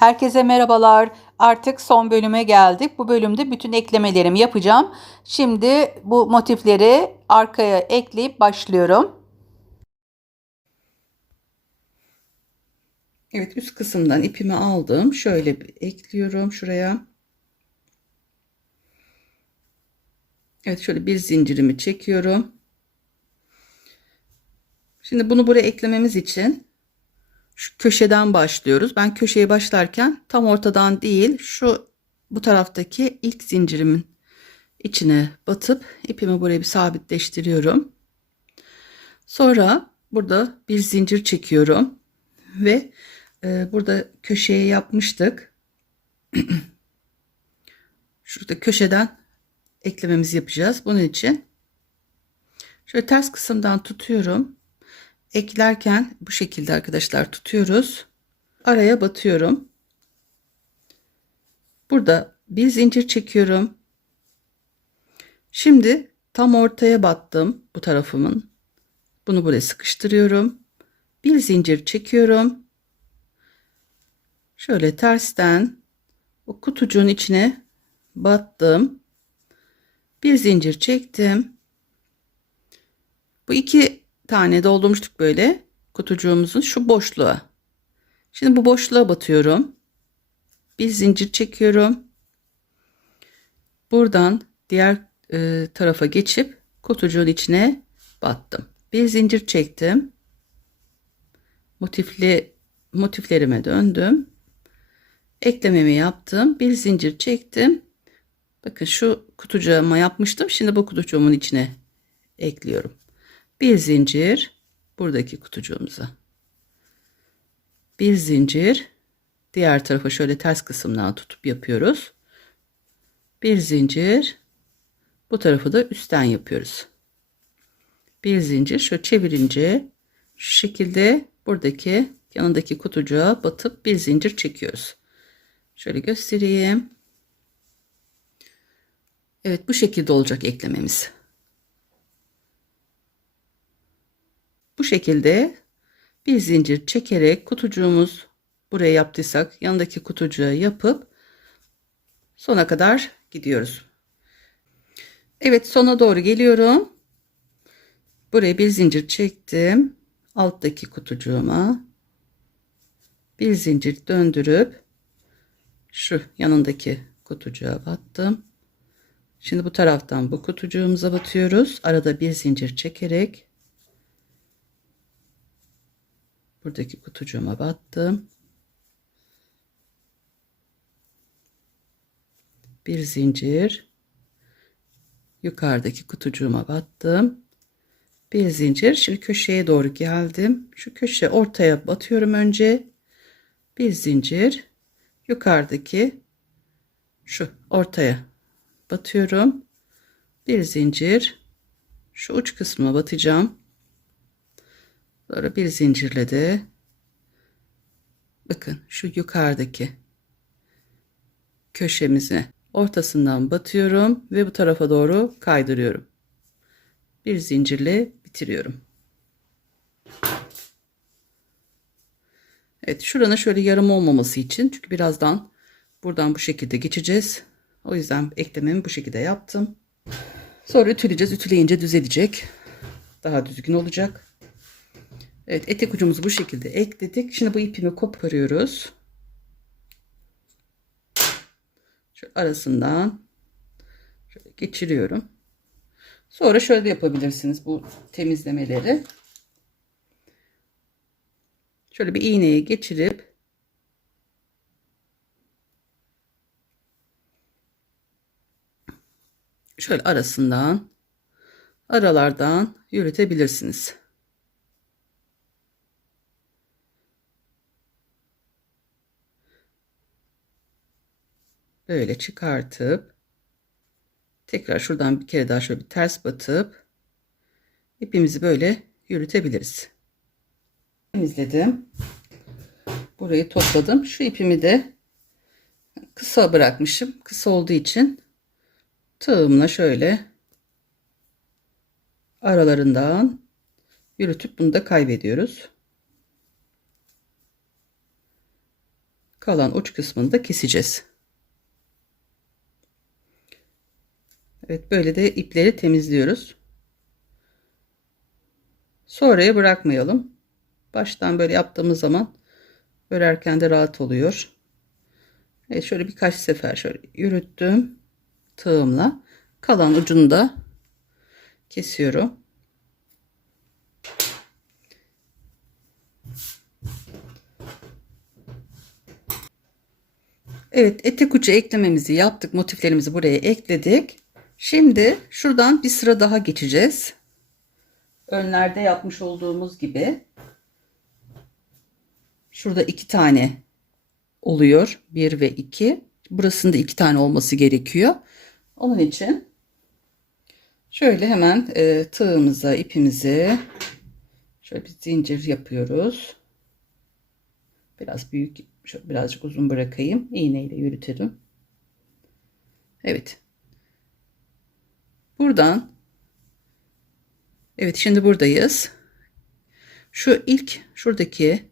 Herkese merhabalar. Artık son bölüme geldik. Bu bölümde bütün eklemelerimi yapacağım. Şimdi bu motifleri arkaya ekleyip başlıyorum. Evet, üst kısımdan ipimi aldım. Şöyle bir ekliyorum şuraya. Evet, şöyle bir zincirimi çekiyorum. Şimdi bunu buraya eklememiz için şu köşeden başlıyoruz. Ben köşeye başlarken tam ortadan değil, bu taraftaki ilk zincirimin içine batıp ipimi buraya bir sabitleştiriyorum. Sonra burada bir zincir çekiyorum ve burada köşeye yapmıştık. Şurada köşeden eklememizi yapacağız. Bunun için şöyle ters kısımdan tutuyorum. Eklerken bu şekilde arkadaşlar tutuyoruz. Araya batıyorum. Burada bir zincir çekiyorum. Şimdi tam ortaya battım bu tarafımın. Bunu buraya sıkıştırıyorum. Bir zincir çekiyorum. Şöyle tersten o kutucuğun içine battım. Bir zincir çektim. Bu iki tane doldurmuştuk böyle kutucuğumuzun şu boşluğa. Şimdi bu boşluğa batıyorum. Bir zincir çekiyorum. Buradan diğer tarafa geçip kutucuğun içine battım. Bir zincir çektim. Motiflerime döndüm. Eklememi yaptım. Bir zincir çektim. Bakın şu kutucuğuma yapmıştım. Şimdi bu kutucuğumun içine ekliyorum. Bir zincir buradaki kutucuğumuza. Bir zincir diğer tarafa şöyle ters kısımdan tutup yapıyoruz. Bir zincir bu tarafı da üstten yapıyoruz. Bir zincir şöyle çevirince şu şekilde buradaki yanındaki kutucuğa batıp bir zincir çekiyoruz. Şöyle göstereyim. Evet, bu şekilde olacak eklememiz. Bu şekilde bir zincir çekerek kutucuğumuz buraya yaptıysak yanındaki kutucuğa yapıp sona kadar gidiyoruz. Evet, sona doğru geliyorum. Buraya bir zincir çektim. Alttaki kutucuğuma bir zincir döndürüp şu yanındaki kutucuğa battım. Şimdi bu taraftan bu kutucuğumuza batıyoruz. Arada bir zincir çekerek buradaki kutucuğuma battım. Bir zincir yukarıdaki kutucuğuma battım. Bir zincir. Şimdi köşeye doğru geldim. Şu köşe ortaya batıyorum önce. Bir zincir yukarıdaki şu ortaya batıyorum. Bir zincir şu uç kısmına batacağım. Sonra bir zincirle de bakın şu yukarıdaki köşemize ortasından batıyorum ve bu tarafa doğru kaydırıyorum. Bir zincirle bitiriyorum. Evet, şuranın şöyle yarım olmaması için, çünkü birazdan buradan bu şekilde geçeceğiz. O yüzden eklememi bu şekilde yaptım. Sonra ütüleyeceğiz. Ütüleyince düzelecek. Daha düzgün olacak. Evet, etek ucumuzu bu şekilde ekledik. Şimdi bu ipimi koparıyoruz. Şu arasından şöyle geçiriyorum. Sonra şöyle yapabilirsiniz bu temizlemeleri. Şöyle bir iğneye geçirip şöyle aralardan yürütebilirsiniz. Böyle çıkartıp tekrar şuradan bir kere daha şöyle bir ters batıp ipimizi böyle yürütebiliriz. Temizledim. Burayı topladım. Şu ipimi de kısa bırakmışım. Kısa olduğu için tığımla şöyle aralarından yürütüp bunu da kaybediyoruz. Kalan uç kısmını da keseceğiz. Evet, böyle de ipleri temizliyoruz. Sonraya bırakmayalım. Baştan böyle yaptığımız zaman örerken de rahat oluyor. Evet, şöyle birkaç sefer şöyle yürüttüm tığımla. Kalan ucunu da kesiyorum. Evet, etek ucu eklememizi yaptık. Motiflerimizi buraya ekledik. Şimdi şuradan bir sıra daha geçeceğiz. Önlerde yapmış olduğumuz gibi. Şurada 2 tane oluyor. 1 ve 2. Burasında 2 tane olması gerekiyor. Onun için şöyle hemen tığımıza ipimizi şöyle bir zincir yapıyoruz. Biraz büyük, şöyle birazcık uzun bırakayım. İğneyle yürütelim. Evet. Buradan, evet, şimdi buradayız. Şu ilk şuradaki,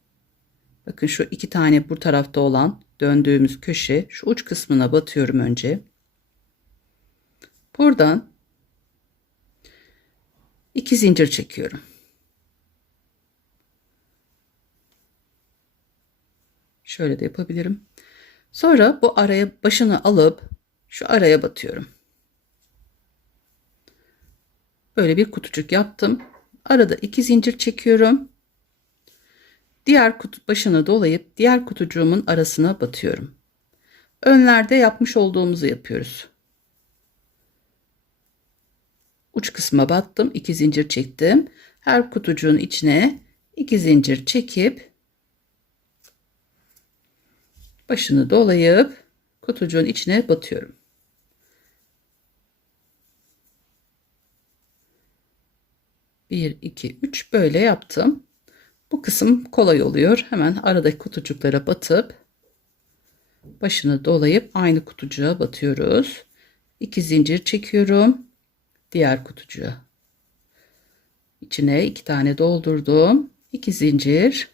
bakın şu 2 tane bu tarafta olan döndüğümüz köşe, şu uç kısmına batıyorum önce. Buradan 2 zincir çekiyorum. Şöyle de yapabilirim. Sonra bu araya başını alıp şu araya batıyorum. Böyle bir kutucuk yaptım. Arada 2 zincir çekiyorum. Diğer başını dolayıp diğer kutucuğumun arasına batıyorum. Önlerde yapmış olduğumuzu yapıyoruz. Uç kısma battım, 2 zincir çektim. Her kutucuğun içine 2 zincir çekip başını dolayıp kutucuğun içine batıyorum. Bir, iki, üç, böyle yaptım. Bu kısım kolay oluyor. Hemen aradaki kutucuklara batıp başını dolayıp aynı kutucuğa batıyoruz. 2 zincir çekiyorum. Diğer kutucuğa. İçine 2 tane doldurdum. 2 zincir.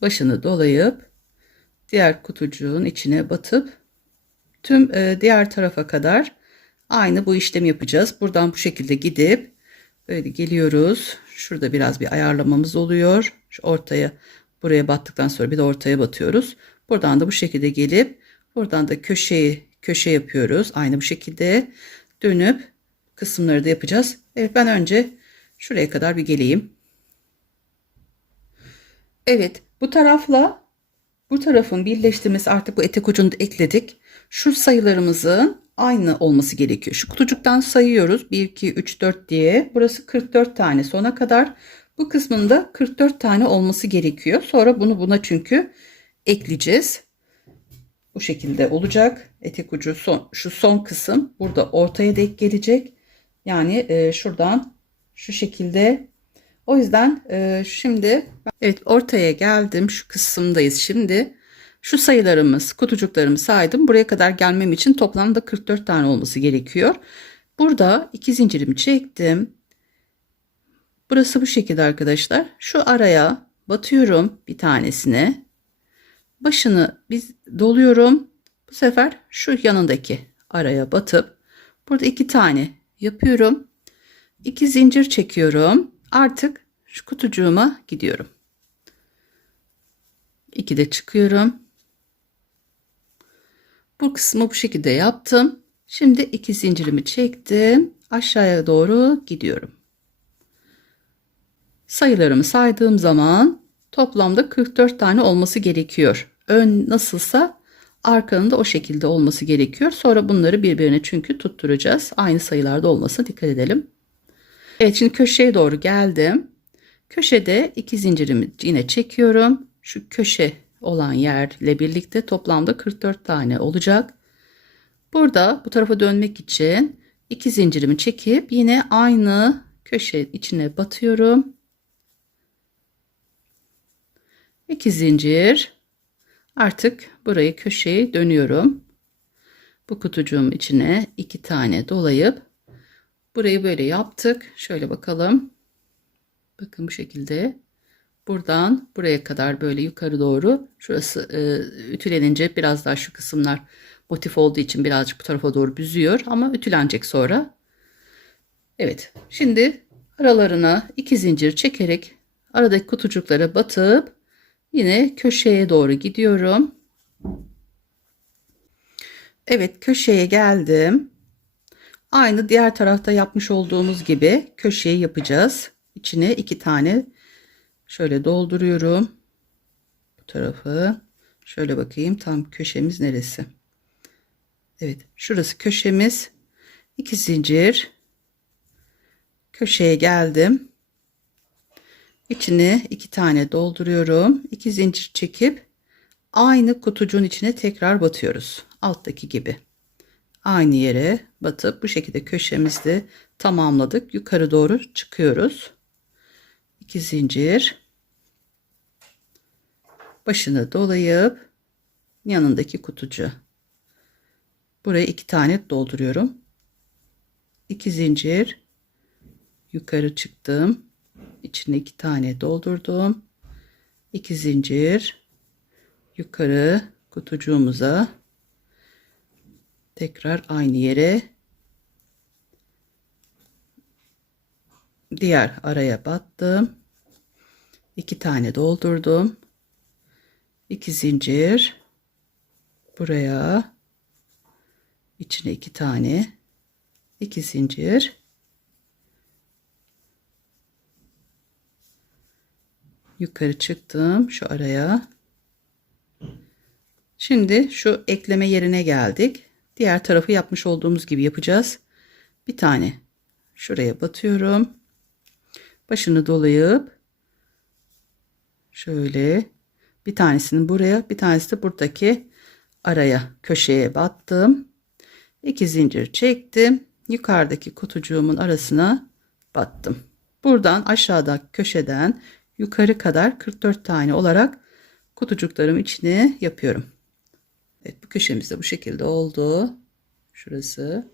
Başını dolayıp diğer kutucuğun içine batıp tüm diğer tarafa kadar aynı bu işlemi yapacağız. Buradan bu şekilde gidip böyle geliyoruz. Şurada biraz bir ayarlamamız oluyor. Şu ortaya, buraya battıktan sonra bir de ortaya batıyoruz. Buradan da bu şekilde gelip buradan da köşe yapıyoruz. Aynı bu şekilde dönüp kısımları da yapacağız. Evet, ben önce şuraya kadar bir geleyim. Evet, bu tarafla bu tarafın birleştirmesi, artık bu etek ucunu da ekledik. Şu sayılarımızın aynı olması gerekiyor. Şu kutucuktan sayıyoruz. 1, 2, 3, 4 diye. Burası 44 tane sona kadar. Bu kısmında 44 tane olması gerekiyor. Sonra bunu buna çünkü ekleyeceğiz. Bu şekilde olacak. Etek ucu şu son kısım burada ortaya denk gelecek. Yani şuradan şu şekilde. O yüzden şimdi evet, ortaya geldim. Şu kısımdayız şimdi. Şu sayılarımız, kutucuklarımı saydım. Buraya kadar gelmem için toplamda 44 tane olması gerekiyor. Burada 2 zincirimi çektim. Burası bu şekilde arkadaşlar. Şu araya batıyorum bir tanesine. Başını doluyorum. Bu sefer şu yanındaki araya batıp burada 2 tane yapıyorum. 2 zincir çekiyorum. Artık şu kutucuğuma gidiyorum. 2 de çıkıyorum. Bu kısmı bu şekilde yaptım. Şimdi 2 zincirimi çektim. Aşağıya doğru gidiyorum. Sayılarımı saydığım zaman toplamda 44 tane olması gerekiyor. Ön nasılsa arkanın da o şekilde olması gerekiyor. Sonra bunları birbirine çünkü tutturacağız. Aynı sayılarda olmasına dikkat edelim. Evet, şimdi köşeye doğru geldim. Köşede 2 zincirimi yine çekiyorum. Şu köşe olan yerle birlikte toplamda 44 tane olacak. Burada bu tarafa dönmek için 2 zincirimi çekip yine aynı köşe içine batıyorum. 2 zincir. Artık burayı, köşeyi dönüyorum. Bu kutucuğum içine 2 tane dolayıp burayı böyle yaptık. Şöyle bakalım. Bakın bu şekilde buradan buraya kadar böyle yukarı doğru. Şurası ütülenince biraz daha şu kısımlar motif olduğu için birazcık bu tarafa doğru büzüyor ama ütülenecek sonra. Evet, şimdi aralarına 2 zincir çekerek aradaki kutucuklara batıp yine köşeye doğru gidiyorum. Evet, köşeye geldim. Aynı diğer tarafta yapmış olduğumuz gibi köşeyi yapacağız. İçine 2 tane şöyle dolduruyorum. Bu tarafı şöyle bakayım, tam köşemiz neresi? Evet, şurası köşemiz. 2 zincir, köşeye geldim. İçine 2 tane dolduruyorum. 2 zincir çekip aynı kutucuğun içine tekrar batıyoruz. Alttaki gibi. Aynı yere batıp bu şekilde köşemizi tamamladık. Yukarı doğru çıkıyoruz. 2 zincir. Başını dolayıp yanındaki kutucuğa. Buraya 2 tane dolduruyorum. 2 zincir. Yukarı çıktım. İçine 2 tane doldurdum. 2 zincir. Yukarı kutucuğumuza. Tekrar aynı yere. Diğer araya battım. 2 tane doldurdum. 2 zincir. Buraya. İçine 2 tane. 2 zincir. Yukarı çıktım şu araya. Şimdi şu ekleme yerine geldik. Diğer tarafı yapmış olduğumuz gibi yapacağız. Bir tane şuraya batıyorum. Başını dolayıp şöyle bir tanesini buraya, bir tanesi de buradaki araya, köşeye battım. 2 zincir çektim. Yukarıdaki kutucuğumun arasına battım. Buradan aşağıda köşeden yukarı kadar 44 tane olarak kutucuklarım içine yapıyorum. Evet, bu köşemiz de bu şekilde oldu. Şurası.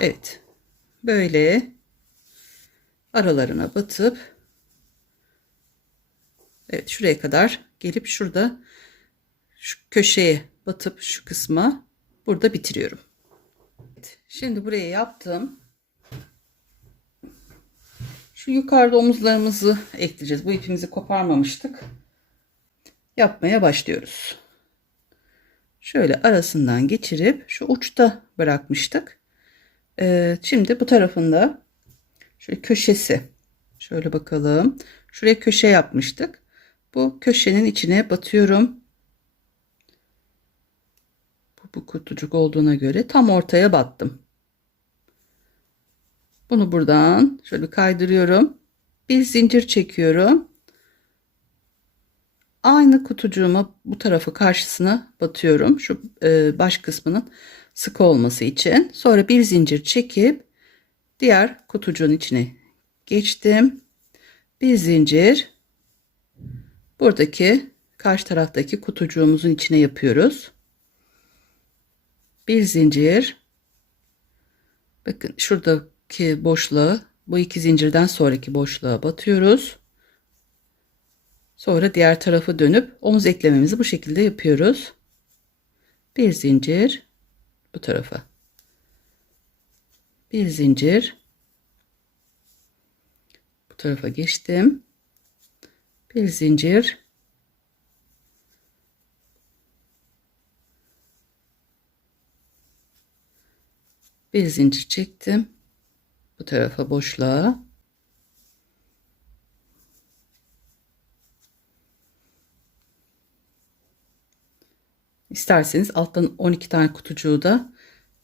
Evet. Böyle aralarına batıp evet, şuraya kadar gelip şurada şu köşeye batıp şu kısma burada bitiriyorum. Evet, şimdi buraya yaptım. Şu yukarıda omuzlarımızı ekleyeceğiz. Bu ipimizi koparmamıştık. Yapmaya başlıyoruz. Şöyle arasından geçirip şu uçta bırakmıştık. Şimdi bu tarafında şöyle köşesi. Şöyle bakalım. Şuraya köşe yapmıştık. Bu köşenin içine batıyorum. Bu kutucuk olduğuna göre tam ortaya battım. Bunu buradan şöyle kaydırıyorum. Bir zincir çekiyorum. Aynı kutucuğuma bu tarafı karşısına batıyorum. Şu baş kısmının sık olması için. Sonra bir zincir çekip diğer kutucuğun içine geçtim. Bir zincir buradaki karşı taraftaki kutucuğumuzun içine yapıyoruz. Bir zincir. Bakın şuradaki boşluğa, bu 2 zincirden sonraki boşluğa batıyoruz. Sonra diğer tarafı dönüp omuz eklememizi bu şekilde yapıyoruz. Bir zincir bu tarafa. Bir zincir bu tarafa geçtim. Bir zincir bir zincir çektim. Bu tarafa boşluğa. İsterseniz alttan 12 tane kutucuğu da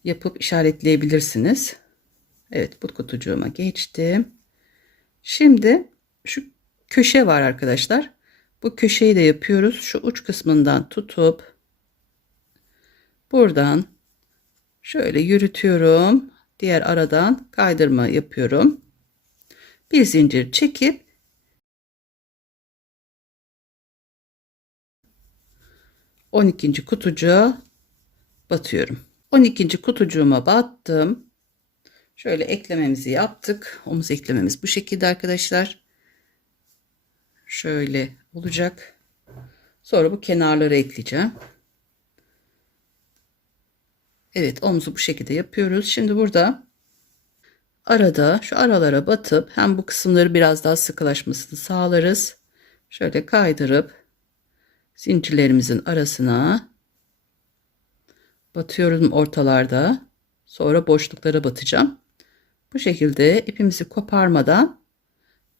yapıp işaretleyebilirsiniz. Evet, bu kutucuğuma geçtim. Şimdi şu köşe var arkadaşlar. Bu köşeyi de yapıyoruz. Şu uç kısmından tutup buradan şöyle yürütüyorum. Diğer aradan kaydırma yapıyorum. Bir zincir çekip 12. kutucuğa batıyorum. 12. kutucuğuma battım. Şöyle eklememizi yaptık. Omuz eklememiz bu şekilde arkadaşlar. şöyle olacak. Sonra bu kenarları ekleyeceğim. Evet, omuzu bu şekilde yapıyoruz. Şimdi burada arada şu aralara batıp hem bu kısımları biraz daha sıkılaşmasını sağlarız. Şöyle kaydırıp zincirlerimizin arasına batıyorum ortalarda. Sonra boşluklara batacağım. Bu şekilde ipimizi koparmadan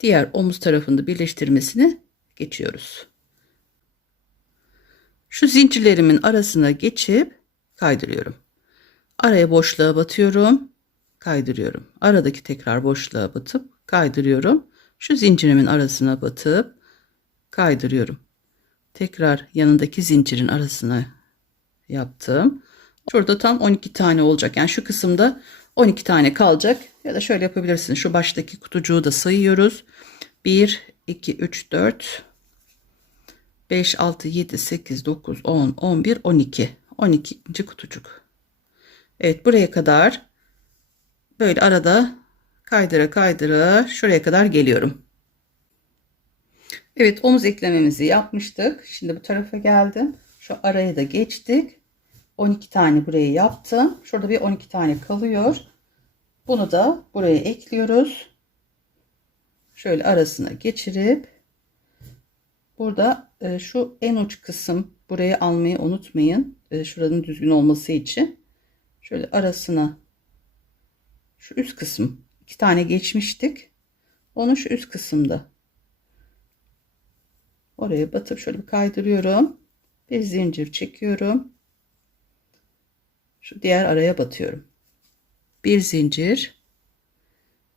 diğer omuz tarafında birleştirmesini geçiyoruz. Şu zincirlerimin arasına geçip kaydırıyorum. Araya boşluğa batıyorum, kaydırıyorum. Aradaki tekrar boşluğa batıp kaydırıyorum. Şu zincirimin arasına batıp kaydırıyorum. Tekrar yanındaki zincirin arasına yaptım. Şurada tam 12 tane olacak. Yani şu kısımda 12 tane kalacak. Ya da şöyle yapabilirsiniz. Şu baştaki kutucuğu da sayıyoruz. 1, 2, 3, 4, 5, 6, 7, 8, 9, 10, 11, 12. 12. kutucuk. Evet, buraya kadar böyle arada kaydıra kaydıra şuraya kadar geliyorum. Evet, omuz eklememizi yapmıştık. Şimdi bu tarafa geldim. Şu araya da geçtik. 12 tane buraya yaptım. Şurada bir 12 tane kalıyor. Bunu da buraya ekliyoruz. Şöyle arasına geçirip burada şu en uç kısım buraya almayı unutmayın. Şuranın düzgün olması için. Şöyle arasına şu üst kısım 2 tane geçmiştik. Onu şu üst kısımda oraya batıp şöyle bir kaydırıyorum. Bir zincir çekiyorum. Şu diğer araya batıyorum. Bir zincir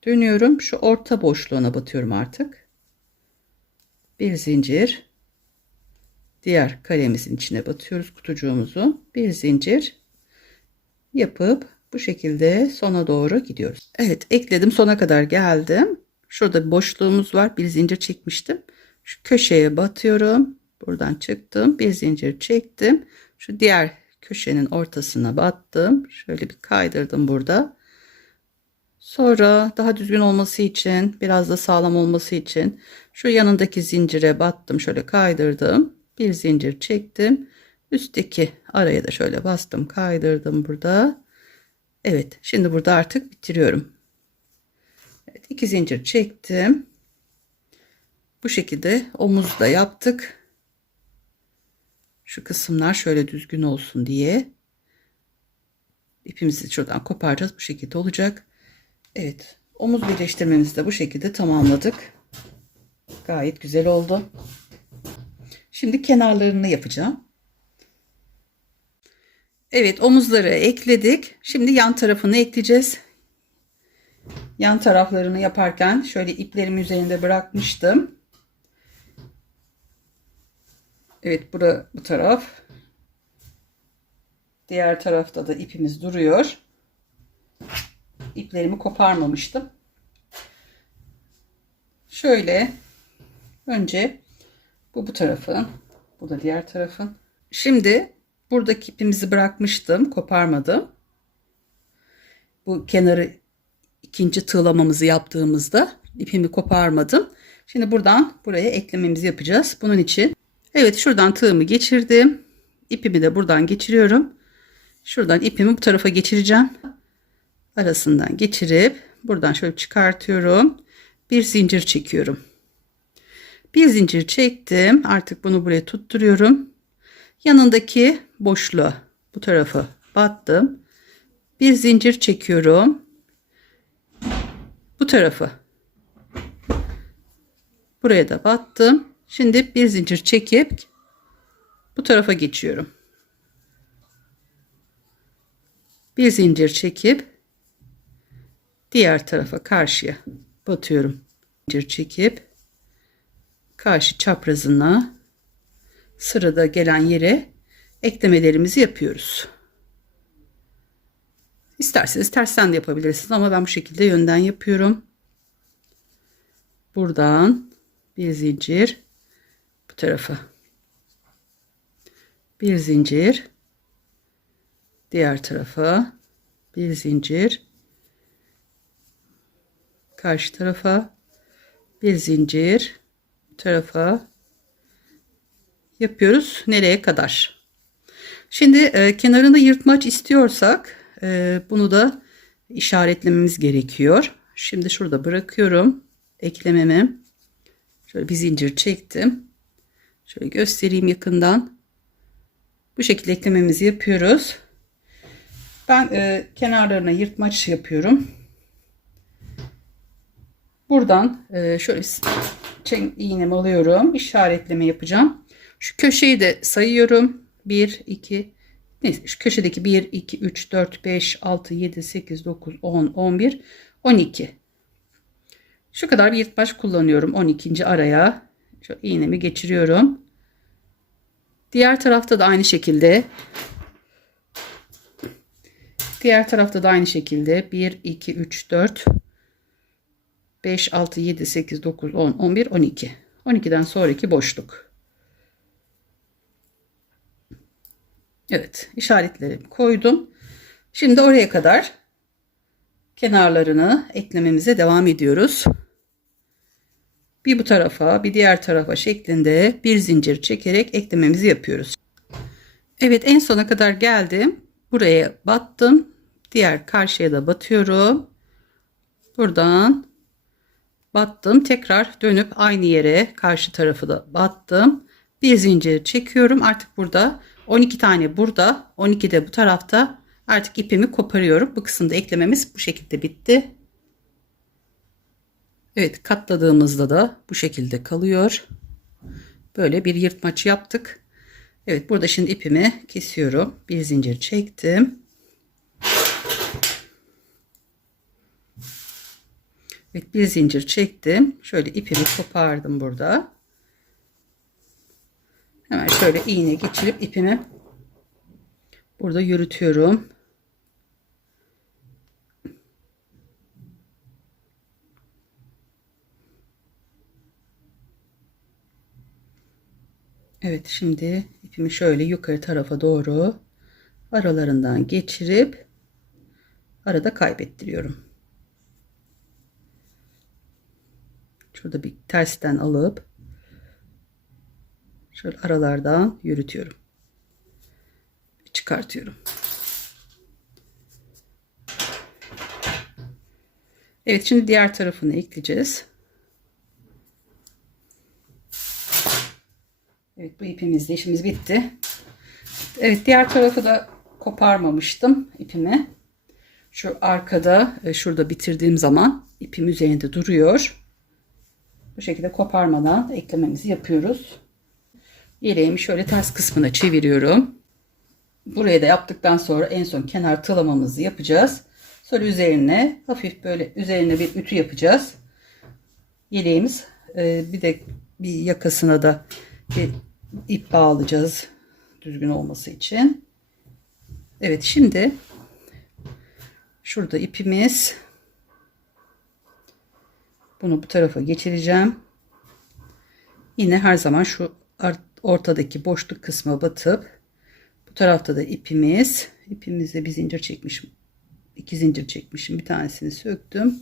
dönüyorum. Şu orta boşluğuna batıyorum artık. Bir zincir. Diğer karemizin içine batıyoruz kutucuğumuzu. Bir zincir yapıp bu şekilde sona doğru gidiyoruz. Evet, ekledim, sona kadar geldim. Şurada bir boşluğumuz var. Bir zincir çekmiştim. Şu köşeye batıyorum. Buradan çıktım. Bir zincir çektim. Şu diğer köşenin ortasına battım. Şöyle bir kaydırdım burada. Sonra daha düzgün olması için, biraz da sağlam olması için şu yanındaki zincire battım. Şöyle kaydırdım. Bir zincir çektim. Üstteki araya da şöyle bastım, kaydırdım burada. Evet, şimdi burada artık bitiriyorum. Evet, 2 zincir çektim. Bu şekilde omuzu da yaptık. Şu kısımlar şöyle düzgün olsun diye ipimizi şuradan koparacağız. Bu şekilde olacak. Evet, omuz birleştirmemizi de bu şekilde tamamladık. Gayet güzel oldu. Şimdi kenarlarını yapacağım. Evet, omuzları ekledik. Şimdi yan tarafını ekleyeceğiz. Yan taraflarını yaparken şöyle iplerimi üzerinde bırakmıştım. Evet, bu taraf. Diğer tarafta da ipimiz duruyor. İplerimi koparmamıştım. Şöyle önce bu tarafın, bu da diğer tarafın. Şimdi buradaki ipimizi bırakmıştım, koparmadım. Bu kenarı ikinci tığlamamızı yaptığımızda ipimi koparmadım. Şimdi buradan buraya eklememizi yapacağız. Bunun için evet, şuradan tığımı geçirdim. İpimi de buradan geçiriyorum. Şuradan ipimi bu tarafa geçireceğim. Arasından geçirip buradan şöyle çıkartıyorum. Bir zincir çekiyorum. Bir zincir çektim. Artık bunu buraya tutturuyorum. Yanındaki boşluğa bu tarafa battım. Bir zincir çekiyorum. Bu tarafa. Buraya da battım. Şimdi bir zincir çekip bu tarafa geçiyorum. Bir zincir çekip diğer tarafa, karşıya batıyorum. Zincir çekip karşı çaprazına, sırada gelen yere eklemelerimizi yapıyoruz. İsterseniz tersten de yapabilirsiniz ama ben bu şekilde yönden yapıyorum. Buradan bir zincir bu tarafa. Bir zincir diğer tarafa. Bir zincir karşı tarafa. Bir zincir Bu tarafa yapıyoruz. Nereye kadar? Şimdi kenarında yırtmaç istiyorsak bunu da işaretlememiz gerekiyor. Şimdi şurada bırakıyorum eklememi. Şöyle bir zincir çektim. Şöyle göstereyim yakından. Bu şekilde eklememizi yapıyoruz. Ben kenarlarına yırtmaç yapıyorum. Buradan şöyle iğnemi alıyorum. İşaretleme yapacağım. Şu köşeyi de sayıyorum. 1, 2, neyse şu köşedeki 1, 2, 3, 4, 5, 6, 7, 8, 9, 10, 11, 12. Şu kadar bir yırtmaç kullanıyorum 12. araya. Şu iğnemi geçiriyorum. Diğer tarafta da aynı şekilde. Diğer tarafta da aynı şekilde 1, 2, 3, 4, 5, 6, 7, 8, 9, 10, 11, 12. 12'den sonraki boşluk. Evet, işaretlerimi koydum. Şimdi oraya kadar kenarlarını eklememize devam ediyoruz. Bir bu tarafa, bir diğer tarafa şeklinde bir zincir çekerek eklememizi yapıyoruz. Evet, en sona kadar geldim. Buraya battım. Diğer karşıya da batıyorum. Buradan battım. Tekrar dönüp aynı yere karşı tarafı da battım. Bir zincir çekiyorum. Artık burada 12 tane burada, 12 de bu tarafta. Artık ipimi koparıyorum. Bu kısımda eklememiz bu şekilde bitti. Evet, katladığımızda da bu şekilde kalıyor. Böyle bir yırtmaç yaptık. Evet, burada şimdi ipimi kesiyorum. Bir zincir çektim. Evet, bir zincir çektim. Şöyle ipimi kopardım burada. Hemen şöyle iğne geçirip ipimi burada yürütüyorum. Evet, şimdi ipimi şöyle yukarı tarafa doğru aralarından geçirip arada kaybettiriyorum. Şurada bir tersten alıp şöyle aralardan yürütüyorum. Çıkartıyorum. Evet, şimdi diğer tarafını ekleyeceğiz. Evet, bu ipimizle işimiz bitti. Evet, diğer tarafı da koparmamıştım ipimi. Şu arkada şurada bitirdiğim zaman ipim üzerinde duruyor. Bu şekilde koparmadan eklememizi yapıyoruz. Yeleğimi şöyle ters kısmına çeviriyorum. Burayı da yaptıktan sonra en son kenar tılamamızı yapacağız. Sonra üzerine hafif böyle üzerine bir ütü yapacağız. Yeleğimiz bir de bir yakasına da bir ip bağlayacağız düzgün olması için. Evet, şimdi şurada ipimiz. Bunu bu tarafa geçireceğim. Yine her zaman şu ortadaki boşluk kısma batıp bu tarafta da ipimiz. İpimizde bir zincir çekmişim. 2 zincir çekmişim. Bir tanesini söktüm.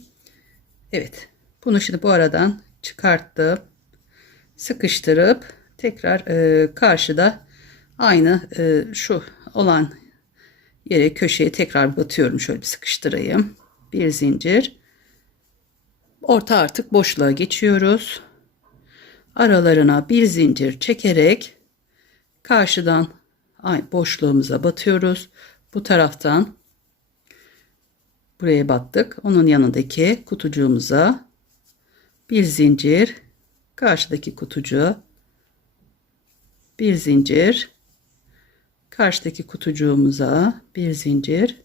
Evet. Bunu şimdi bu aradan çıkarttım. Sıkıştırıp tekrar karşıda aynı şu olan yere köşeye tekrar batıyorum. Şöyle bir sıkıştırayım. Bir zincir. Orta artık boşluğa geçiyoruz. Aralarına bir zincir çekerek karşıdan boşluğumuza batıyoruz. Bu taraftan buraya battık. Onun yanındaki kutucuğumuza bir zincir, karşıdaki kutucuğa bir zincir, karşıdaki kutucuğumuza bir zincir,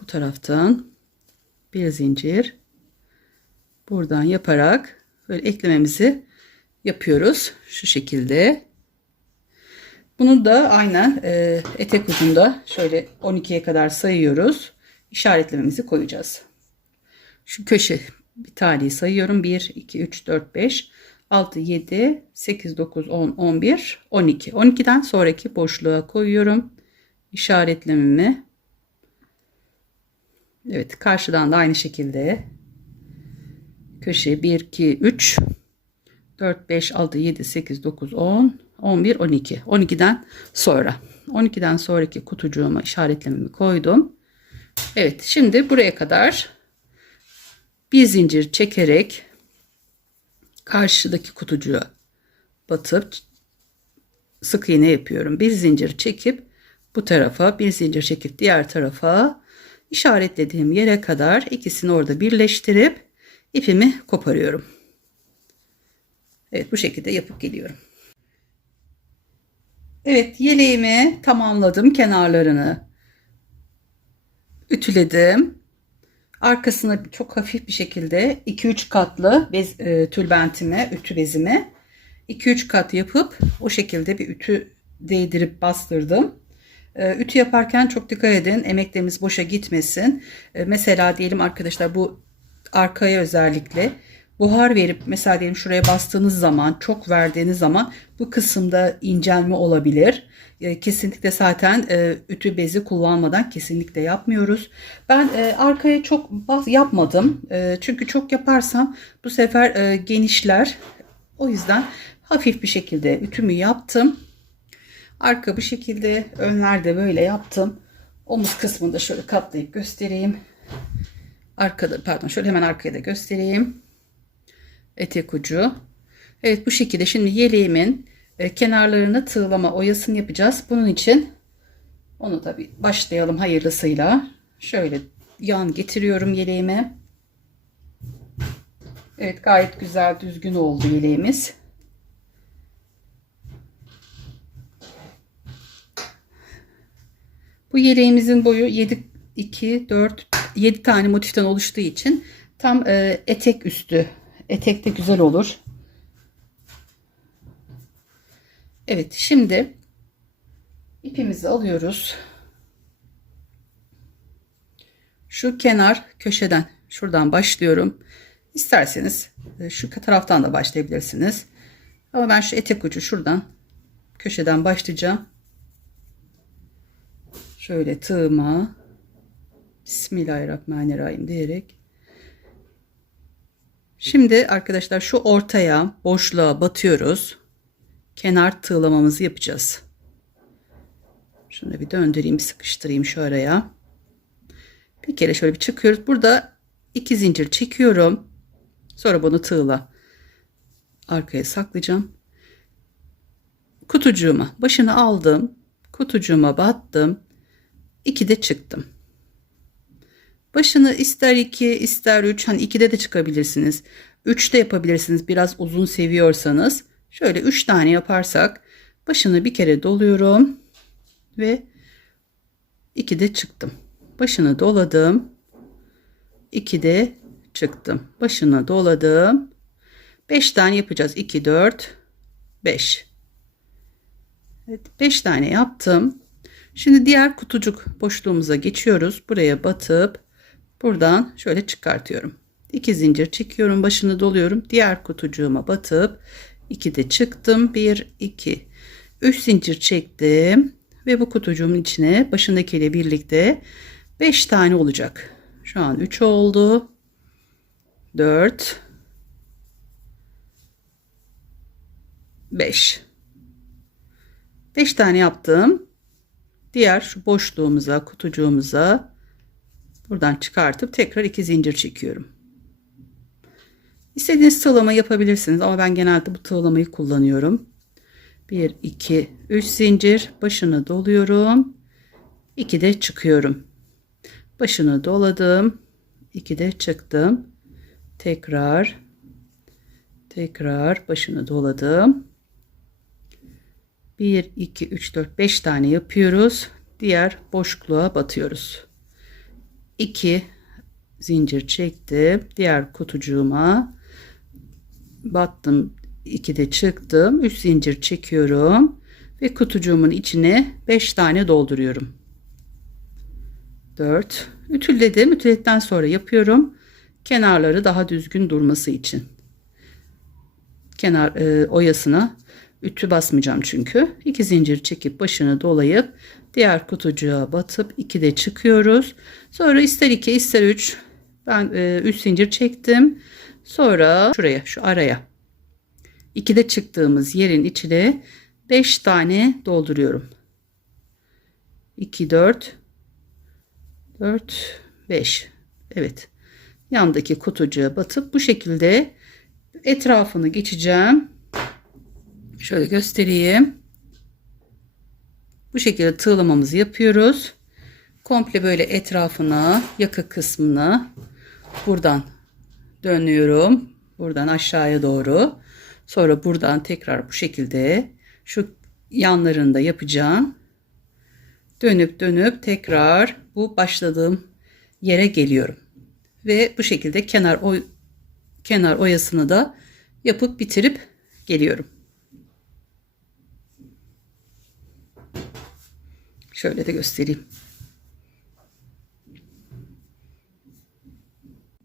bu taraftan bir zincir, buradan yaparak böyle eklememizi yapıyoruz şu şekilde. Bunu da aynen etek ucunda şöyle 12'ye kadar sayıyoruz. İşaretlememizi koyacağız. Şu köşe bir taneyi sayıyorum. 1, 2, 3, 4, 5, 6, 7, 8, 9, 10, 11, 12. 12'den sonraki boşluğa koyuyorum. İşaretlememi. Evet, karşıdan da aynı şekilde köşe 1, 2, 3, 4, 5, 6, 7, 8, 9, 10, 11, 12. 12'den sonra. 12'den sonraki kutucuğuma işaretlememi koydum. Evet, şimdi buraya kadar bir zincir çekerek karşıdaki kutucuğa batıp sık iğne yapıyorum. Bir zincir çekip bu tarafa, bir zincir çekip diğer tarafa, işaretlediğim yere kadar ikisini orada birleştirip ipimi koparıyorum. Evet, bu şekilde yapıp geliyorum. Evet, yeleğimi tamamladım. Kenarlarını ütüledim. Arkasına çok hafif bir şekilde 2-3 katlı tülbentimi, ütü bezimi 2-3 kat yapıp o şekilde bir ütü değdirip bastırdım. Ütü yaparken çok dikkat edin, emeklerimiz boşa gitmesin. Mesela diyelim arkadaşlar, bu arkaya özellikle buhar verip mesela diyelim şuraya bastığınız zaman, çok verdiğiniz zaman bu kısımda incelme olabilir. Kesinlikle zaten ütü bezi kullanmadan kesinlikle yapmıyoruz. Ben arkaya çok yapmadım. Çünkü çok yaparsam bu sefer genişler. O yüzden hafif bir şekilde ütümü yaptım. Arka bu şekilde, önlerde böyle yaptım. Omuz kısmını da şöyle katlayıp göstereyim. Arkada, pardon, şöyle hemen arkaya da göstereyim. Etek ucu. Evet, bu şekilde şimdi yeleğimin kenarlarını tığlama oyasını yapacağız. Bunun için onu tabi başlayalım hayırlısıyla. Şöyle yan getiriyorum yeleğime. Evet, gayet güzel düzgün oldu yeleğimiz. Bu yeleğimizin boyu 7 tane motiften oluştuğu için tam etek üstü. Etek de güzel olur. Evet, şimdi ipimizi alıyoruz. Şu kenar köşeden şuradan başlıyorum. İsterseniz şu taraftan da başlayabilirsiniz. Ama ben şu etek ucu şuradan köşeden başlayacağım. Şöyle tığıma Bismillahirrahmanirrahim diyerek. Şimdi arkadaşlar şu ortaya, boşluğa batıyoruz. Kenar tığlamamızı yapacağız. Şunu bir döndüreyim, bir sıkıştırayım şu araya. Bir kere şöyle bir çıkıyoruz. Burada 2 zincir çekiyorum. Sonra bunu tığla arkaya saklayacağım. Kutucuğuma başını aldım. Kutucuğuma battım. 2 de çıktım. Başını ister 2 ister 3, hani 2'de de çıkabilirsiniz. 3 de yapabilirsiniz biraz uzun seviyorsanız. Şöyle 3 tane yaparsak başını bir kere doluyorum ve 2 de çıktım. Başını doladım. 2 de çıktım. Başını doladım. 5 tane yapacağız. 2 4 5. Evet, 5 tane yaptım. Şimdi diğer kutucuk boşluğumuza geçiyoruz. Buraya batıp buradan şöyle çıkartıyorum. 2 zincir çekiyorum, başını doluyorum. Diğer kutucuğuma batıp 2 de çıktım. 1 2 3 zincir çektim ve bu kutucuğumun içine başındakiyle birlikte 5 tane olacak. Şu an 3 oldu. 4 5 tane yaptım. Diğer şu boşluğumuza, kutucuğumuza buradan çıkartıp tekrar 2 zincir çekiyorum. İstediğiniz tığlama yapabilirsiniz ama ben genelde bu tığlamayı kullanıyorum. 1 2 3 zincir, başını doluyorum. 2 de çıkıyorum. Başını doladım. 2 de çıktım. Tekrar başını doladım. 1 2 3 4 5 tane yapıyoruz. Diğer boşluğa batıyoruz. 2 zincir çektim. Diğer kutucuğuma battım. 2 de çıktım. 3 zincir çekiyorum ve kutucuğumun içine 5 tane dolduruyorum. 4 ütüledim. Ütüledikten sonra yapıyorum. Kenarları daha düzgün durması için. Kenar oyasına ütü basmayacağım çünkü. 2 zincir çekip başını dolayıp diğer kutucuğa batıp 2 de çıkıyoruz. Sonra ister 2 ister 3, ben 3 zincir çektim. Sonra şuraya, şu araya 2'de çıktığımız yerin içine 5 tane dolduruyorum. 2, 4, 4, 5. Evet. Yandaki kutucuğa batıp bu şekilde etrafını geçeceğim. Şöyle göstereyim. Bu şekilde tığlamamızı yapıyoruz. Komple böyle etrafına, yaka kısmına buradan dönüyorum. Buradan aşağıya doğru. Sonra buradan tekrar bu şekilde şu yanlarında yapacağım. Dönüp dönüp tekrar bu başladığım yere geliyorum. Ve bu şekilde kenar oyasını da yapıp bitirip geliyorum. Şöyle de göstereyim.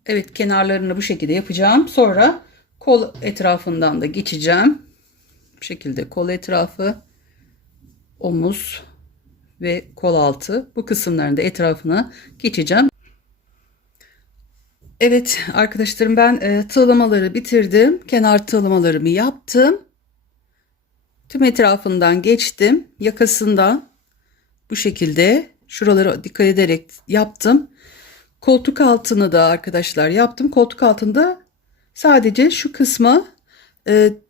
Evet, kenarlarını bu şekilde yapacağım. Sonra kol etrafından da geçeceğim. Bu şekilde kol etrafı, omuz ve kol altı, bu kısımların da etrafına geçeceğim. Evet arkadaşlarım, ben tığlamaları bitirdim. Kenar tığlamalarımı yaptım. Tüm etrafından geçtim. Yakasından bu şekilde şuralara dikkat ederek yaptım. Koltuk altını da arkadaşlar yaptım. Koltuk altında sadece şu kısmı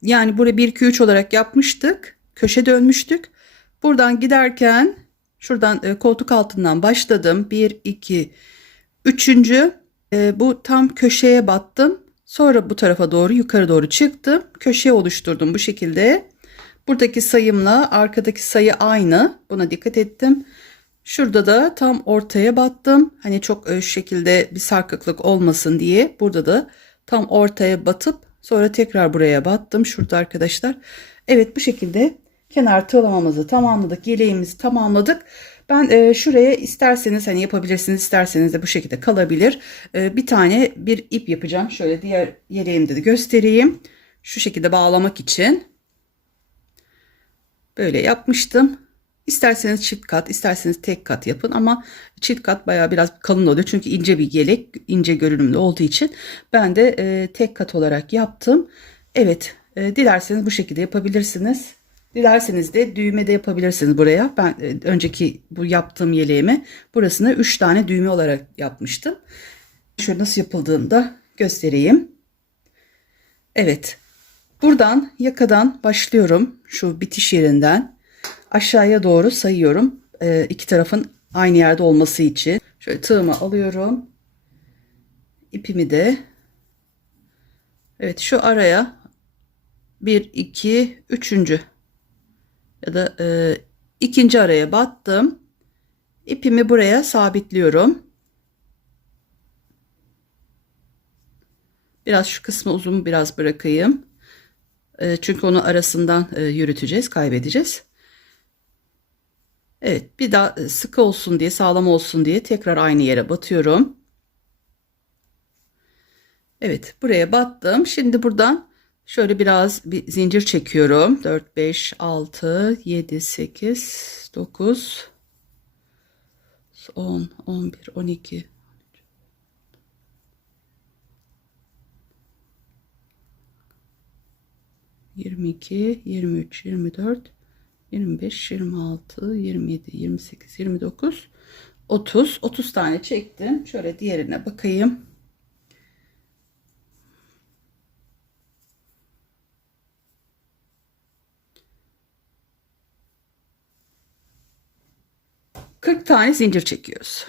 yani buraya 1 2 3 olarak yapmıştık. Köşe dönmüştük. Buradan giderken şuradan koltuk altından başladım. 1 2 üçüncü bu tam köşeye battım. Sonra bu tarafa doğru yukarı doğru çıktım. Köşe oluşturdum bu şekilde. Buradaki sayımla arkadaki sayı aynı. Buna dikkat ettim. Şurada da tam ortaya battım. Hani çok şu şekilde bir sarkıklık olmasın diye. Burada da tam ortaya batıp sonra tekrar buraya battım. Şurada arkadaşlar. Evet, bu şekilde kenar tığlamamızı tamamladık. Yeleğimizi tamamladık. Ben şuraya isterseniz hani yapabilirsiniz, isterseniz de bu şekilde kalabilir. Bir tane bir ip yapacağım. Şöyle diğer yeleğimde de göstereyim. Şu şekilde bağlamak için. Böyle yapmıştım. İsterseniz çift kat, isterseniz tek kat yapın ama çift kat bayağı biraz kalın oluyor. Çünkü ince bir yelek, ince görünümlü olduğu için ben de tek kat olarak yaptım. Evet, dilerseniz bu şekilde yapabilirsiniz. Dilerseniz de düğme de yapabilirsiniz buraya. Ben önceki bu yaptığım yeleğime burasına 3 tane düğme olarak yapmıştım. Şöyle nasıl yapıldığını da göstereyim. Evet, buradan yakadan başlıyorum. Şu bitiş yerinden aşağıya doğru sayıyorum. İki tarafın aynı yerde olması için. Şöyle tığımı alıyorum. İpimi de. Evet, şu araya 1 2 üçüncü ya da ikinci araya battım. İpimi buraya sabitliyorum. Biraz şu kısmı uzun biraz bırakayım. Çünkü onu arasından yürüteceğiz, kaybedeceğiz. Evet, bir daha sıkı olsun diye, sağlam olsun diye tekrar aynı yere batıyorum. Evet, buraya battım. Şimdi buradan şöyle biraz bir zincir çekiyorum. 4 5 6 7 8 9 10 11 12 22 23 24 25 26 27 28 29 30 tane çektim. Şöyle diğerine bakayım. Kırk tane zincir çekiyoruz.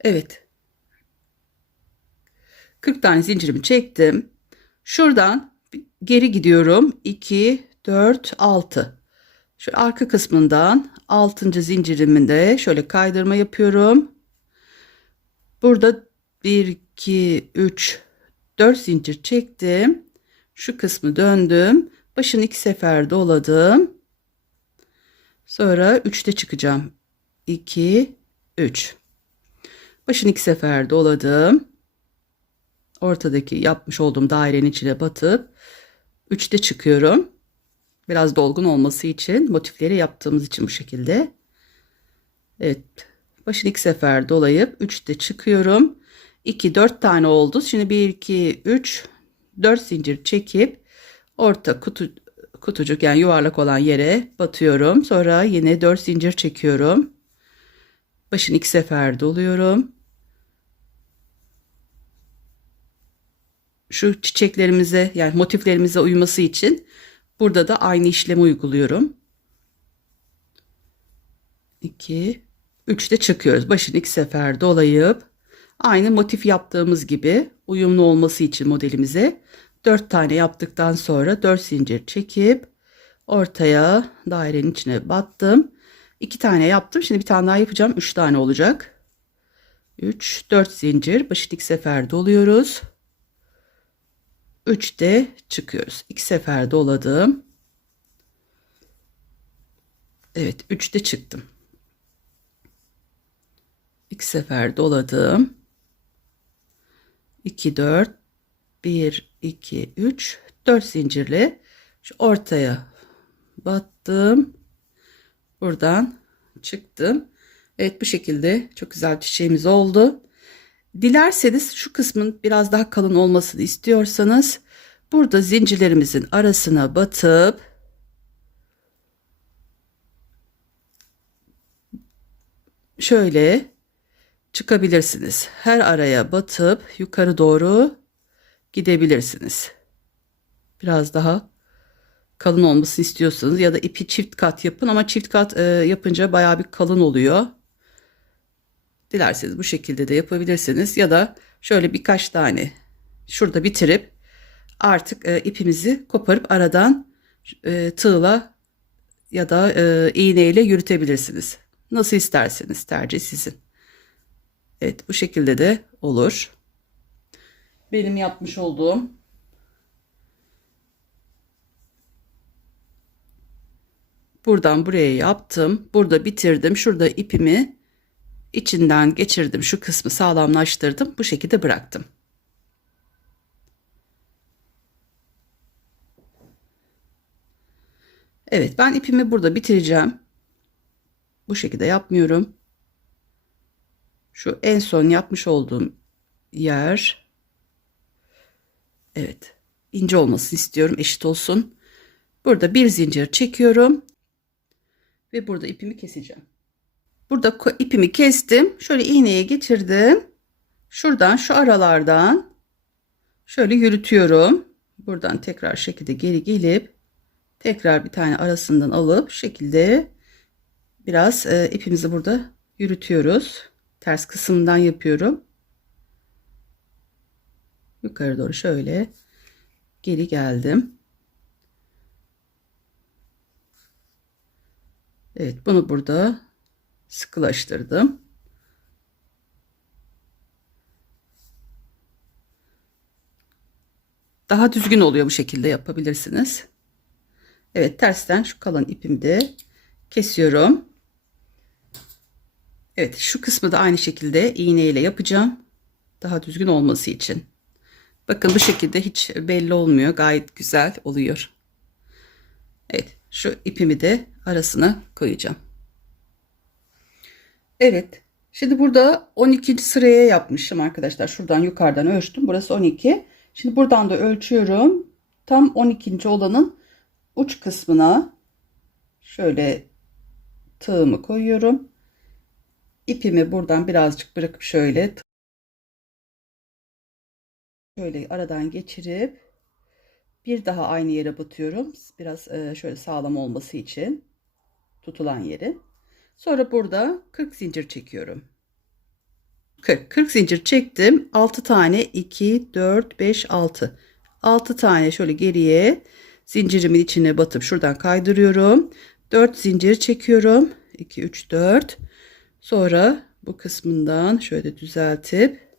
Evet. 40 tane zincirimi çektim. Şuradan geri gidiyorum. 2 4 6. Şu arka kısmından 6. zincirimin de şöyle kaydırma yapıyorum. Burada 1 2 3 4 zincir çektim. Şu kısmı döndüm. Başını 2 sefer doladım. Sonra 3'te çıkacağım. 2 3. Başını 2 sefer doladım. Ortadaki yapmış olduğum dairenin içine batıp 3'te çıkıyorum. Biraz dolgun olması için, motifleri yaptığımız için bu şekilde. Evet. Başını 2 sefer dolayıp 3'te çıkıyorum. 2 4 tane oldu. Şimdi 1 2 3 4 zincir çekip orta kutucuk yani yuvarlak olan yere batıyorum. Sonra yine 4 zincir çekiyorum. Başını 2 sefer doluyorum. Şu çiçeklerimize yani motiflerimize uyması için burada da aynı işlemi uyguluyorum. 2 3'te çıkıyoruz. Başını 2 sefer dolayıp aynı motif yaptığımız gibi uyumlu olması için modelimize 4 tane yaptıktan sonra 4 zincir çekip ortaya dairenin içine battım. 2 tane yaptım. Şimdi bir tane daha yapacağım. 3 tane olacak. 3 4 zincir başını 2 sefer doluyoruz. 3'te çıkıyoruz. 2 sefer doladım. Evet, 3'te çıktım. 2 sefer doladım. 2 4 1 2 3 4 zincirle şu ortaya battım. Buradan çıktım. Evet, bu şekilde çok güzel çiçeğimiz oldu. Dilerseniz şu kısmın biraz daha kalın olmasını istiyorsanız burada zincirlerimizin arasına batıp şöyle çıkabilirsiniz. Her araya batıp yukarı doğru gidebilirsiniz. Biraz daha kalın olmasını istiyorsanız ya da ipi çift kat yapın ama çift kat yapınca bayağı bir kalın oluyor. Dilerseniz bu şekilde de yapabilirsiniz ya da şöyle birkaç tane şurada bitirip artık ipimizi koparıp aradan tığla ya da iğneyle yürütebilirsiniz. Nasıl isterseniz, tercih sizin. Evet, bu şekilde de olur. Benim yapmış olduğum buradan buraya yaptım. Burada bitirdim. Şurada ipimi içinden geçirdim. Şu kısmı sağlamlaştırdım. Bu şekilde bıraktım. Evet, ben ipimi burada bitireceğim. Bu şekilde yapmıyorum. Şu en son yapmış olduğum yer. Evet, ince olmasını istiyorum. Eşit olsun. Burada bir zincir çekiyorum. Ve burada ipimi keseceğim. Burada ipimi kestim. Şöyle iğneye geçirdim. Şuradan şu aralardan şöyle yürütüyorum. Buradan tekrar şekilde geri gelip tekrar bir tane arasından alıp şekilde biraz ipimizi burada yürütüyoruz. Ters kısımdan yapıyorum. Yukarı doğru şöyle geri geldim. Evet, bunu burada sıkılaştırdım. Daha düzgün oluyor, bu şekilde yapabilirsiniz. Evet, tersten şu kalan ipimi de kesiyorum. Evet, şu kısmı da aynı şekilde iğneyle yapacağım. Daha düzgün olması için. Bakın bu şekilde hiç belli olmuyor. Gayet güzel oluyor. Evet, şu ipimi de arasına koyacağım. Evet, şimdi burada 12. sıraya yapmışım arkadaşlar. Şuradan yukarıdan ölçtüm. Burası 12. Şimdi buradan da ölçüyorum. Tam 12. olanın uç kısmına şöyle tığımı koyuyorum. İpimi buradan birazcık bırakıp şöyle aradan geçirip bir daha aynı yere batıyorum. Biraz şöyle sağlam olması için tutulan yeri. Sonra burada 40 zincir çekiyorum. 40 zincir çektim. 6 tane 2 4 5 6. 6 tane şöyle geriye zincirimin içine batıp şuradan kaydırıyorum. 4 zincir çekiyorum. 2 3 4. Sonra bu kısmından şöyle düzeltip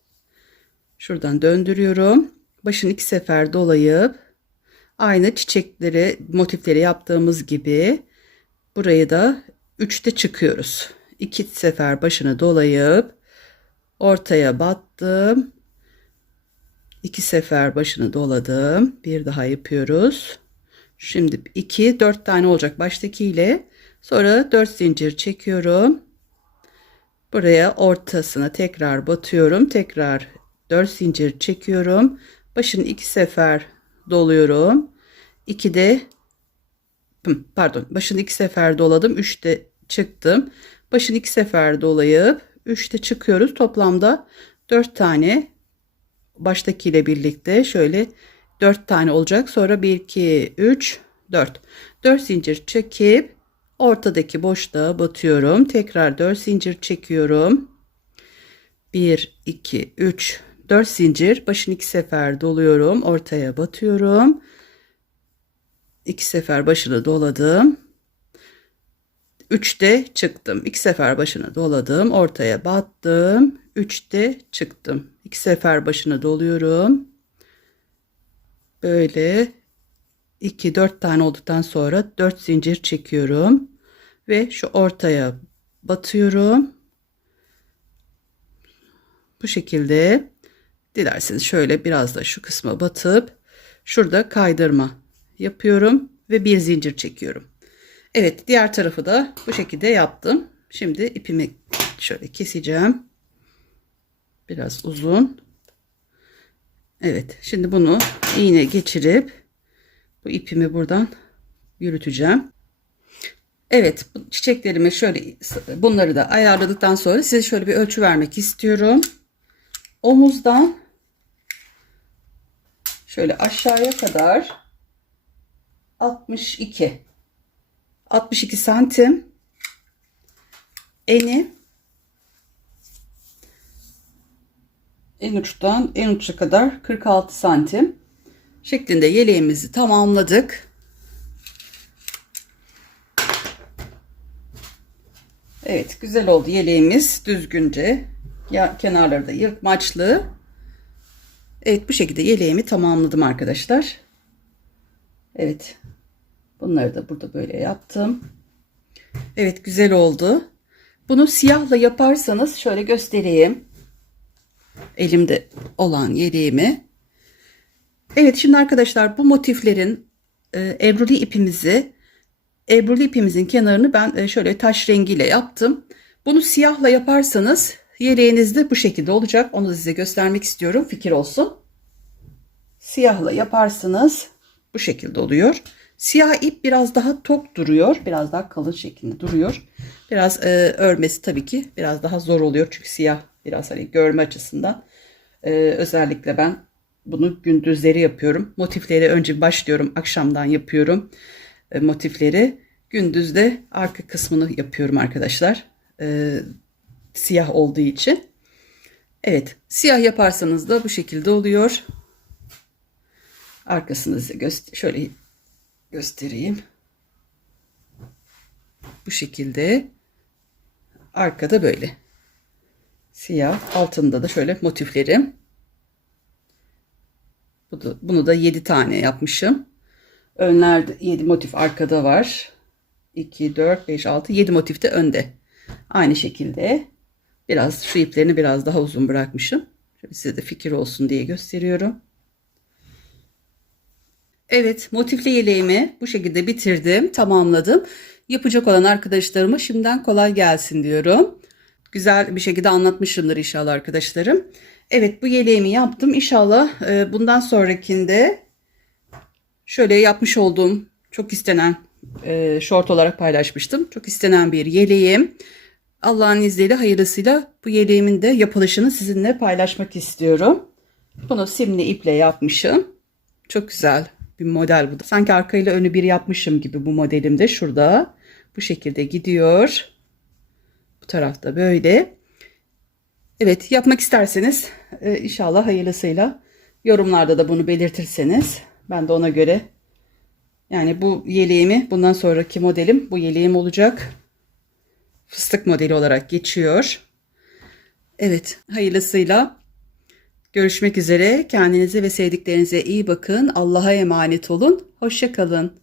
şuradan döndürüyorum. Başını 2 sefer dolayıp aynı çiçekleri, motifleri yaptığımız gibi burayı da 3'te çıkıyoruz. 2 sefer başını dolayıp ortaya battım. 2 sefer başını doladım. Bir daha yapıyoruz. Şimdi 2 4 tane olacak baştakiyle. Sonra 4 zincir çekiyorum. Buraya ortasına tekrar batıyorum. Tekrar 4 zincir çekiyorum. Başını 2 sefer doluyorum. 2'de başını 2 sefer doladım. 3'te çıktım. Başını 2 sefer dolayıp 3'te çıkıyoruz. Toplamda 4 tane baştakiyle birlikte şöyle 4 tane olacak. Sonra 1 2 3 4. 4 zincir çekip ortadaki boşluğa batıyorum. Tekrar 4 zincir çekiyorum. 1 2 3 4 zincir, başını 2 sefer doluyorum. Ortaya batıyorum. 2 sefer başını doladım. 3'te çıktım. 2 sefer başını doladım. Ortaya battım. 3'te çıktım. 2 sefer başını doluyorum. Böyle 2 4 tane olduktan sonra 4 zincir çekiyorum ve şu ortaya batıyorum. Bu şekilde dilerseniz şöyle biraz da şu kısma batıp şurada kaydırma yapıyorum ve bir zincir çekiyorum. Evet, diğer tarafı da bu şekilde yaptım. Şimdi ipimi şöyle keseceğim. Biraz uzun. Evet, şimdi bunu iğne geçirip bu ipimi buradan yürüteceğim. Evet, bu çiçeklerimi şöyle, bunları da ayarladıktan sonra size şöyle bir ölçü vermek istiyorum. Omuzdan şöyle aşağıya kadar 62 santim, eni en uçtan en uça kadar 46 santim şeklinde yeleğimizi tamamladık. Evet, güzel oldu yeleğimiz, düzgünce, ya kenarları da yırtmaçlı. Evet, bu şekilde yeleğimi tamamladım arkadaşlar. Evet, bunları da burada böyle yaptım. Evet, güzel oldu. Bunu siyahla yaparsanız şöyle göstereyim. Elimde olan yeleğimi. Evet, şimdi arkadaşlar bu motiflerin Ebruli ipimizin kenarını ben şöyle taş rengiyle yaptım. Bunu siyahla yaparsanız yeleğiniz de bu şekilde olacak. Onu da size göstermek istiyorum, fikir olsun. Siyahla yaparsanız bu şekilde oluyor. Siyah ip biraz daha tok duruyor. Biraz daha kalın şeklinde duruyor. Biraz örmesi tabii ki biraz daha zor oluyor. Çünkü siyah biraz hani görme açısından. Özellikle ben bunu gündüzleri yapıyorum. Motifleri önce başlıyorum. Akşamdan yapıyorum. Motifleri. Gündüz de arka kısmını yapıyorum arkadaşlar. Siyah olduğu için. Evet. Siyah yaparsanız da bu şekilde oluyor. Arkasını size şöyle göstereyim. Bu şekilde. Arkada böyle. Siyah. Altında da şöyle motiflerim. Bunu da 7 tane yapmışım. Önlerde 7 motif arkada var. 2, 4, 5, 6, 7 motif de önde. Aynı şekilde. Biraz şu iplerini biraz daha uzun bırakmışım. Şöyle size de fikir olsun diye gösteriyorum. Evet, motifli yeleğimi bu şekilde bitirdim, tamamladım. Yapacak olan arkadaşlarıma şimdiden kolay gelsin diyorum. Güzel bir şekilde anlatmışımdır inşallah arkadaşlarım. Evet, bu yeleğimi yaptım. İnşallah bundan sonrakinde şöyle yapmış olduğum çok istenen short olarak paylaşmıştım. Çok istenen bir yeleğim. Allah'ın izniyle hayırlısıyla bu yeleğimin de yapılışını sizinle paylaşmak istiyorum. Bunu simli iple yapmışım. Çok güzel bir model bu da. Sanki arkayla önü bir yapmışım gibi bu modelimde. Şurada bu şekilde gidiyor. Bu tarafta böyle. Evet, yapmak isterseniz inşallah hayırlısıyla yorumlarda da bunu belirtirseniz ben de ona göre, yani bu yeleğimi, bundan sonraki modelim bu yeleğim olacak. Fıstık modeli olarak geçiyor. Evet, hayırlısıyla görüşmek üzere. Kendinize ve sevdiklerinize iyi bakın. Allah'a emanet olun. Hoşça kalın.